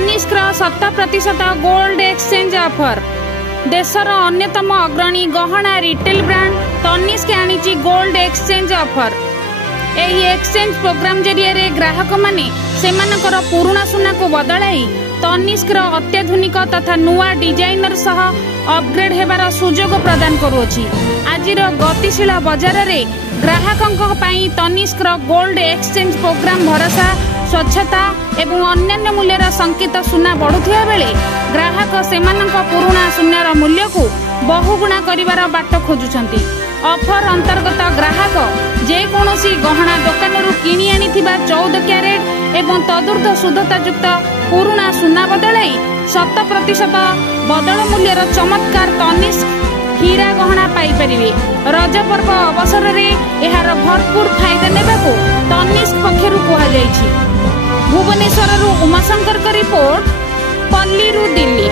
Tanishq 100% gold exchange offer. देशर अन्यतम अग्रणी गहना रिटेल ब्रांड तनिष्क आनी गोल्ड एक्सचेंज ऑफर। यही एक्सचेंज प्रोग्राम जरिए ग्राहक माने सेमानकर पुराना सुना को बदलाई तनिष्क अत्याधुनिक तथा नुआ डिजाइनर सह अपग्रेड हेबार सुजोग प्रदान करुछि। आजिर गतिशील बाजार रे ग्राहकों पाई तनिष्क गोल्ड एक्सचेंज प्रोग्राम भरोसा स्वच्छता एवं अन्यान्य मूल्यर संकेत सुना बढ़ुथिया बेले ग्राहक सेमानक पुराना सुनार मूल्य को बहुगुणा करिवार बाट खोजुछंती। ऑफर अंतर्गत ग्राहक जेकोसी गहना दुकान किणी आनी 14 क्यारेट एवं तदूर्ध शुद्धता युक्त पुराना सुना बदलाई 100% बदल मूल्यर चमत्कार तनिष्क हीरा गहना पाइपर। रज पर्व अवसर में यार भरपूर फायदा नेबाकू तनिष्क पक्षर कहुई। भुवनेश्वर उमाशंकर रिपोर्ट, पल्ली दिल्ली।